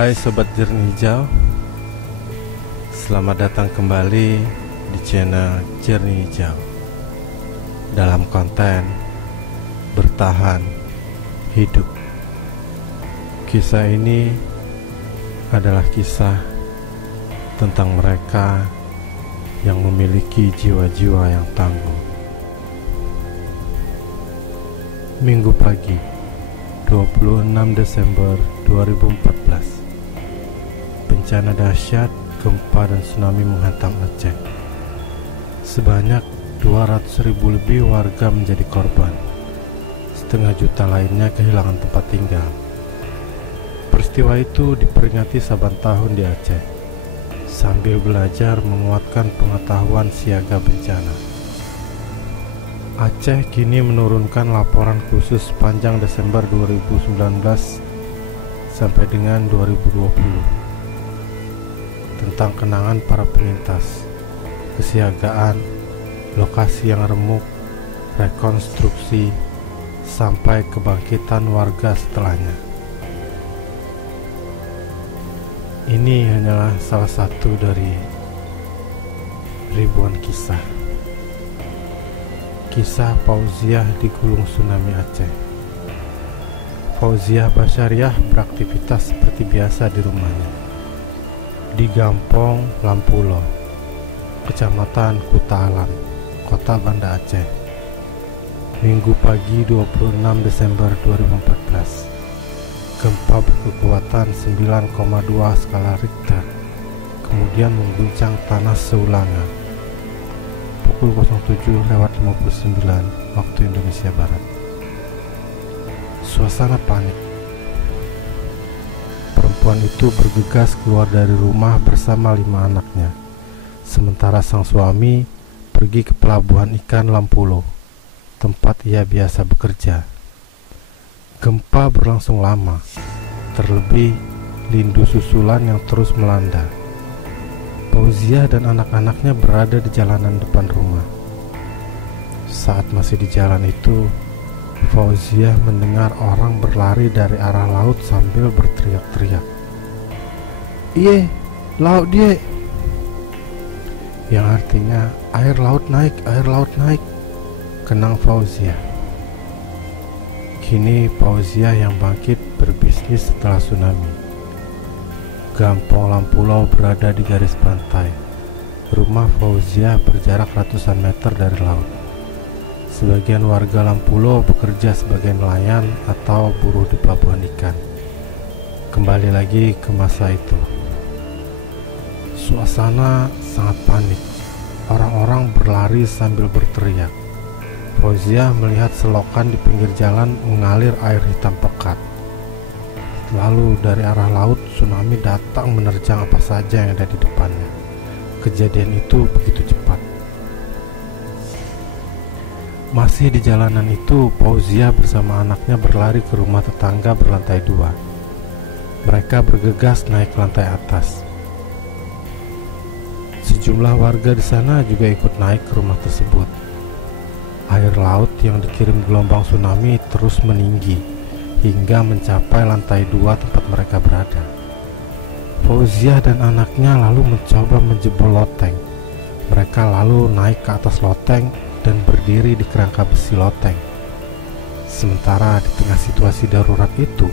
Hai Sobat Jernih Hijau, selamat datang kembali di channel Jernih Hijau dalam konten Bertahan Hidup. Kisah ini adalah kisah tentang mereka yang memiliki jiwa-jiwa yang tangguh. Minggu pagi 26 Desember 2014, bencana dahsyat gempa dan tsunami menghantam Aceh. Sebanyak 200.000 lebih warga menjadi korban. Setengah juta lainnya kehilangan tempat tinggal. Peristiwa itu diperingati saban tahun di Aceh, sambil belajar menguatkan pengetahuan siaga bencana. Aceh kini menurunkan laporan khusus sepanjang Desember 2019 sampai dengan 2020 tentang kenangan para penyintas, kesiagaan, lokasi yang remuk, rekonstruksi, sampai kebangkitan warga setelahnya. Ini hanyalah salah satu dari ribuan kisah. Kisah Fauziah di gulung tsunami Aceh. Fauziah Basyariah beraktivitas seperti biasa di rumahnya di Gampong Lampulo, Kecamatan Kuta Alam, Kota Banda Aceh. Minggu pagi 26 Desember 2014, gempa berkekuatan 9,2 skala Richter kemudian mengguncang tanah Seulanga pukul 07.59 waktu Indonesia Barat. Suasana panik. Perempuan itu bergegas keluar dari rumah bersama 5 anaknya, sementara sang suami pergi ke pelabuhan ikan Lampulo, tempat ia biasa bekerja. Gempa berlangsung lama, terlebih lindu susulan yang terus melanda. Fauziah dan anak-anaknya berada di jalanan depan rumah. Saat masih di jalan itu, Fauziah mendengar orang berlari dari arah laut sambil berteriak-teriak, "Iye, laut dia!" Yang artinya, air laut naik, air laut naik, kenang Fauziah. Kini Fauziah yang bangkit berbisnis setelah tsunami. Gampong Lampulo berada di garis pantai. Rumah Fauziah berjarak ratusan meter dari laut. Sebagian warga Lampulo bekerja sebagai nelayan atau buruh di pelabuhan ikan. Kembali lagi ke masa itu. Suasana sangat panik. Orang-orang berlari sambil berteriak. Fauziah melihat selokan di pinggir jalan mengalir air hitam pekat. Lalu dari arah laut tsunami datang menerjang apa saja yang ada di depannya. Kejadian itu begitu cepat. Masih di jalanan itu, Fauziah bersama anaknya berlari ke rumah tetangga berlantai 2. Mereka bergegas naik ke lantai atas. Sejumlah warga di sana juga ikut naik ke rumah tersebut. Air laut yang dikirim gelombang tsunami terus meninggi hingga mencapai lantai 2 tempat mereka berada. Fauziah dan anaknya lalu mencoba menjebol loteng. Mereka lalu naik ke atas loteng dan berdiri di kerangka besi loteng. Sementara di tengah situasi darurat itu,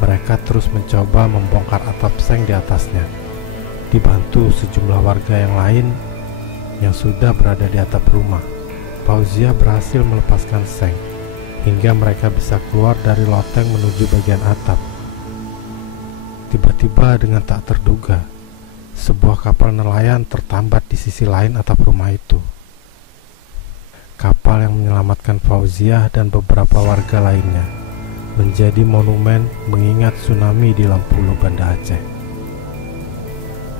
mereka terus mencoba membongkar atap seng di atasnya, dibantu sejumlah warga yang lain yang sudah berada di atap rumah. Fauziah berhasil melepaskan seng hingga mereka bisa keluar dari loteng menuju bagian atap. Tiba-tiba dengan tak terduga, sebuah kapal nelayan tertambat di sisi lain atap rumah itu. Kapal yang menyelamatkan Fauziah dan beberapa warga lainnya menjadi monumen mengingat tsunami di Lampulo, Banda Aceh.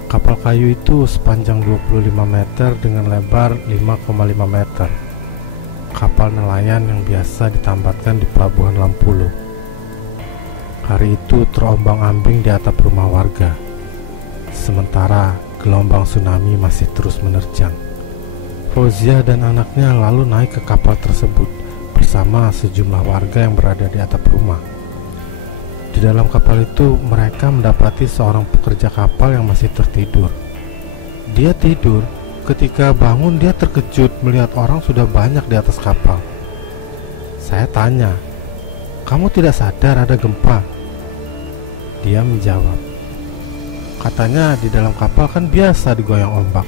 Kapal kayu itu sepanjang 25 meter dengan lebar 5,5 meter. Kapal nelayan yang biasa ditambatkan di pelabuhan Lampulo. Hari itu terombang-ambing di atap rumah warga. Sementara gelombang tsunami masih terus menerjang. Fauziah dan anaknya lalu naik ke kapal tersebut bersama sejumlah warga yang berada di atap rumah. Di dalam kapal itu mereka mendapati seorang pekerja kapal yang masih tertidur. Dia tidur, ketika bangun dia terkejut melihat orang sudah banyak di atas kapal. Saya tanya, "Kamu tidak sadar ada gempa?" Dia menjawab, "Katanya di dalam kapal kan biasa digoyang ombak."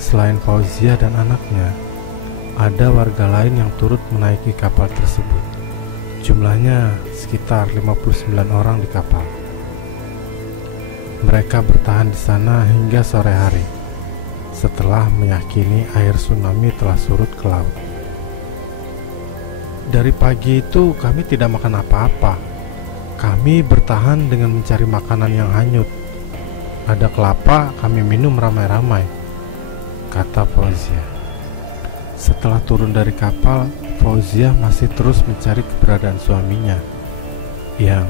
Selain Fauzia dan anaknya, ada warga lain yang turut menaiki kapal tersebut. Jumlahnya sekitar 59 orang di kapal. Mereka bertahan di sana hingga sore hari, setelah meyakini air tsunami telah surut ke laut. Dari pagi itu kami tidak makan apa-apa. Kami bertahan dengan mencari makanan yang hanyut. Ada kelapa, kami minum ramai-ramai, kata Fauzia. Setelah turun dari kapal, Fauzia masih terus mencari keberadaan suaminya yang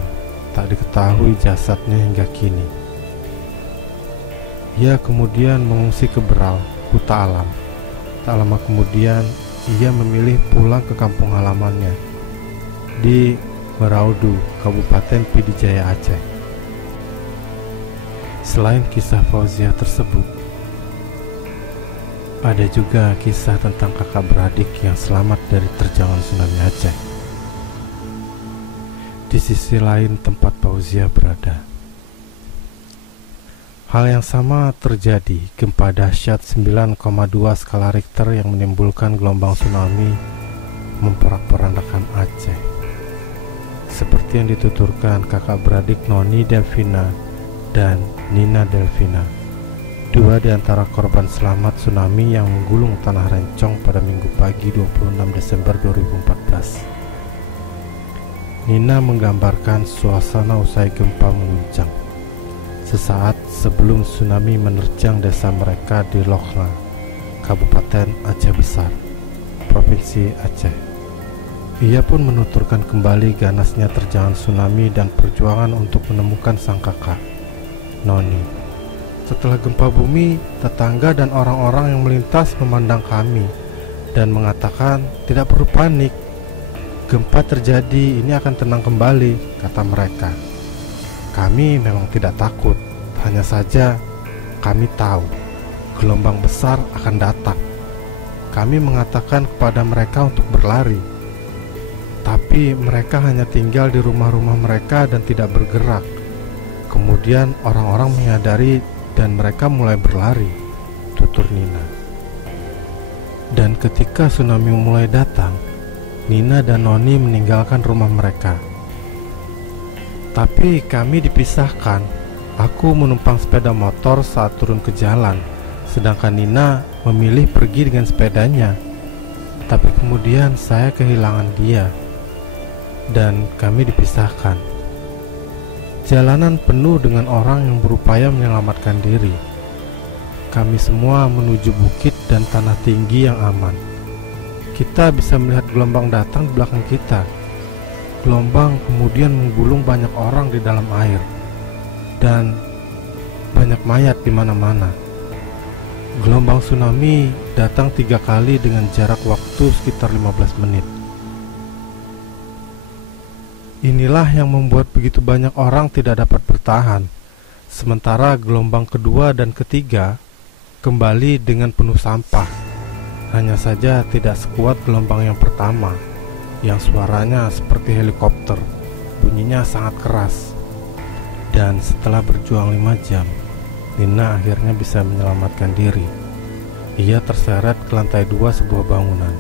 tak diketahui jasadnya hingga kini. Ia kemudian mengungsi ke Berau, Kuta Alam. Tak lama kemudian, ia memilih pulang ke kampung halamannya di Meraudu, Kabupaten Pidijaya, Aceh. Selain kisah Fauzia tersebut, ada juga kisah tentang kakak beradik yang selamat dari terjangan tsunami Aceh. Di sisi lain tempat Fauzia berada, hal yang sama terjadi. Gempa dahsyat 9,2 skala Richter yang menimbulkan gelombang tsunami memporak-porandakan Aceh. Seperti yang dituturkan kakak beradik Noni Delvina dan Nina Delvina, dua di antara korban selamat tsunami yang menggulung tanah Rencong pada Minggu pagi 26 Desember 2014. Nina menggambarkan suasana usai gempa menguncang. Sesaat sebelum tsunami menerjang desa mereka di Lokhna, Kabupaten Aceh Besar, Provinsi Aceh. Ia pun menuturkan kembali ganasnya terjangan tsunami dan perjuangan untuk menemukan sang kakak, Noni. Setelah gempa bumi, tetangga dan orang-orang yang melintas memandang kami dan mengatakan, "Tidak perlu panik, gempa terjadi, ini akan tenang kembali," kata mereka. Kami memang tidak takut, hanya saja kami tahu gelombang besar akan datang. Kami mengatakan kepada mereka untuk berlari, tapi mereka hanya tinggal di rumah-rumah mereka dan tidak bergerak. Kemudian orang-orang menyadari dan mereka mulai berlari, tutur Nina. Dan ketika tsunami mulai datang, Nina dan Noni meninggalkan rumah mereka. Tapi kami dipisahkan. Aku menumpang sepeda motor saat turun ke jalan, sedangkan Nina memilih pergi dengan sepedanya. Tapi kemudian saya kehilangan dia, dan kami dipisahkan. Jalanan penuh dengan orang yang berupaya menyelamatkan diri. Kami semua menuju bukit dan tanah tinggi yang aman. Kita bisa melihat gelombang datang di belakang kita. Gelombang kemudian menggulung banyak orang di dalam air, dan banyak mayat di mana-mana. Gelombang tsunami datang 3 kali dengan jarak waktu sekitar 15 menit. Inilah yang membuat begitu banyak orang tidak dapat bertahan. Sementara gelombang kedua dan ketiga kembali dengan penuh sampah. Hanya saja tidak sekuat gelombang yang pertama, yang suaranya seperti helikopter, bunyinya sangat keras. Dan setelah berjuang 5 jam, Nina akhirnya bisa menyelamatkan diri. Ia terseret ke lantai 2 sebuah bangunan,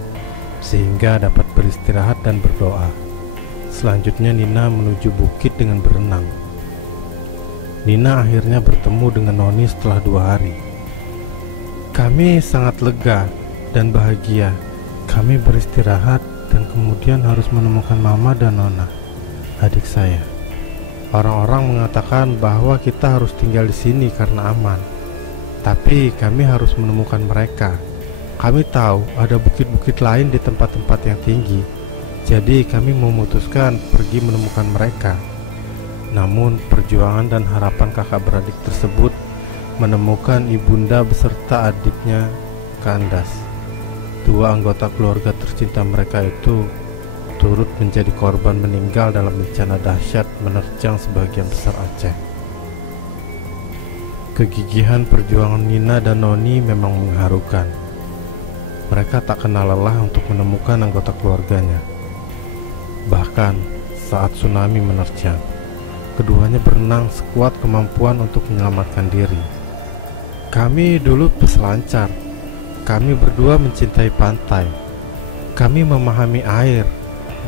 sehingga dapat beristirahat dan berdoa. Selanjutnya Nina menuju bukit dengan berenang. Nina akhirnya bertemu dengan Noni setelah 2 hari. Kami sangat lega dan bahagia. Kami beristirahat dan kemudian harus menemukan Mama dan Nona, adik saya. Orang-orang mengatakan bahwa kita harus tinggal di sini karena aman. Tapi kami harus menemukan mereka. Kami tahu ada bukit-bukit lain di tempat-tempat yang tinggi. Jadi kami memutuskan pergi menemukan mereka. Namun perjuangan dan harapan kakak beradik tersebut menemukan ibunda beserta adiknya kandas. 2 anggota keluarga tercinta mereka itu turut menjadi korban meninggal dalam bencana dahsyat menerjang sebagian besar Aceh. Kegigihan perjuangan Nina dan Noni memang mengharukan. Mereka tak kenal lelah untuk menemukan anggota keluarganya. Bahkan saat tsunami menerjang, keduanya berenang sekuat kemampuan untuk menyelamatkan diri. Kami dulu peselancar. Kami berdua mencintai pantai. Kami memahami air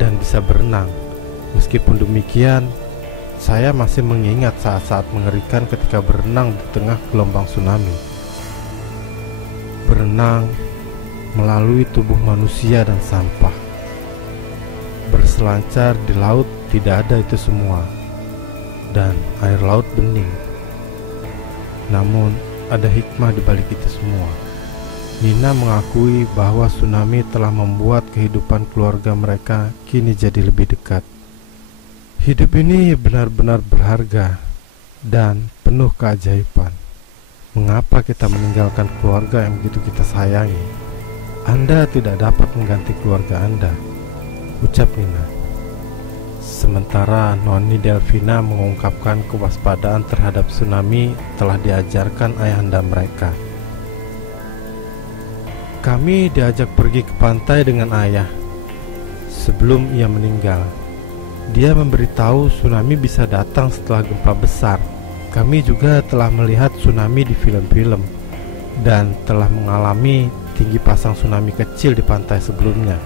dan bisa berenang. Meskipun demikian, saya masih mengingat saat-saat mengerikan ketika berenang di tengah gelombang tsunami. Berenang melalui tubuh manusia dan sampah. Berselancar di laut tidak ada itu semua, dan air laut bening. Namun, ada hikmah di balik itu semua. Nina mengakui bahwa tsunami telah membuat kehidupan keluarga mereka kini jadi lebih dekat. Hidup ini benar-benar berharga dan penuh keajaiban. Mengapa kita meninggalkan keluarga yang begitu kita sayangi? Anda tidak dapat mengganti keluarga Anda, ucap Nina. Sementara Noni Delvina mengungkapkan kewaspadaan terhadap tsunami telah diajarkan ayahanda mereka. Kami diajak pergi ke pantai dengan ayah sebelum ia meninggal. Dia memberitahu tsunami bisa datang setelah gempa besar. Kami juga telah melihat tsunami di film-film dan telah mengalami tinggi pasang tsunami kecil di pantai sebelumnya.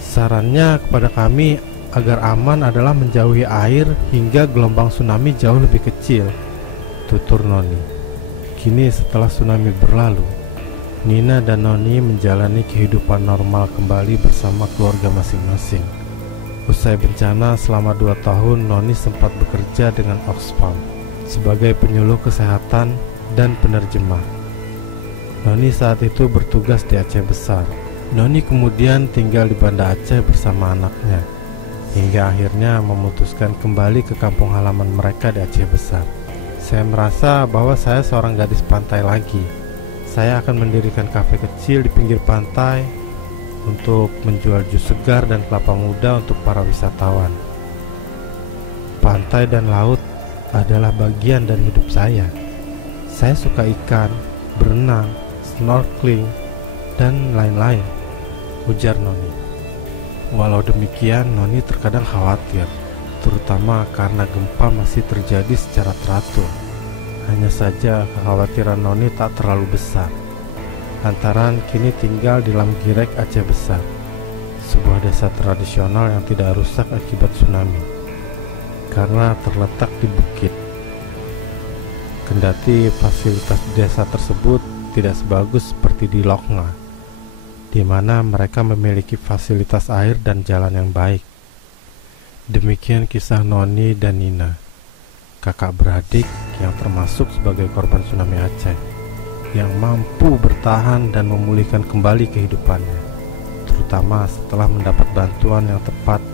Sarannya kepada kami agar aman adalah menjauhi air hingga gelombang tsunami jauh lebih kecil, tutur Noni. Kini setelah tsunami berlalu, Nina dan Noni menjalani kehidupan normal kembali bersama keluarga masing-masing. Usai bencana selama 2 tahun, Noni sempat bekerja dengan Oxfam sebagai penyuluh kesehatan dan penerjemah. Noni saat itu bertugas di Aceh Besar. Noni kemudian tinggal di Banda Aceh bersama anaknya, hingga akhirnya memutuskan kembali ke kampung halaman mereka di Aceh Besar. Saya merasa bahwa saya seorang gadis pantai lagi. Saya akan mendirikan kafe kecil di pinggir pantai untuk menjual jus segar dan kelapa muda untuk para wisatawan. Pantai dan laut adalah bagian dari hidup saya. Saya suka ikan, berenang, snorkeling, dan lain-lain, ujar Noni. Walau demikian, Noni terkadang khawatir, terutama karena gempa masih terjadi secara teratur. Hanya saja kekhawatiran Noni tak terlalu besar, lantaran kini tinggal di Lamgirek, Aceh Besar, sebuah desa tradisional yang tidak rusak akibat tsunami, karena terletak di bukit. Kendati fasilitas desa tersebut tidak sebagus seperti di Loknga, di mana mereka memiliki fasilitas air dan jalan yang baik. Demikian kisah Noni dan Nina, kakak beradik yang termasuk sebagai korban tsunami Aceh, yang mampu bertahan dan memulihkan kembali kehidupannya, terutama setelah mendapat bantuan yang tepat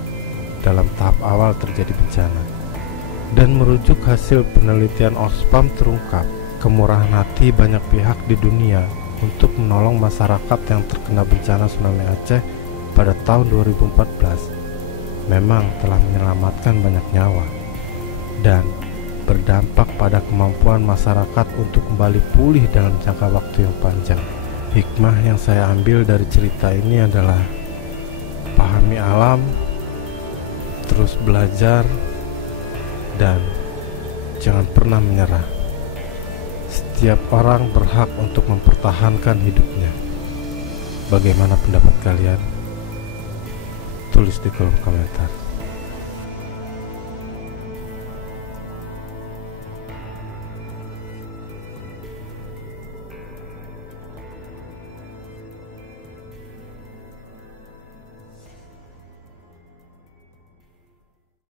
dalam tahap awal terjadi bencana. Dan merujuk hasil penelitian Oxfam terungkap, kemurahan hati banyak pihak di dunia untuk menolong masyarakat yang terkena bencana tsunami Aceh pada tahun 2014 memang telah menyelamatkan banyak nyawa dan berdampak pada kemampuan masyarakat untuk kembali pulih dalam jangka waktu yang panjang. Hikmah yang saya ambil dari cerita ini adalah pahami alam, terus belajar, dan jangan pernah menyerah. Setiap orang berhak untuk mempertahankan hidupnya. Bagaimana pendapat kalian? Tulis di kolom komentar.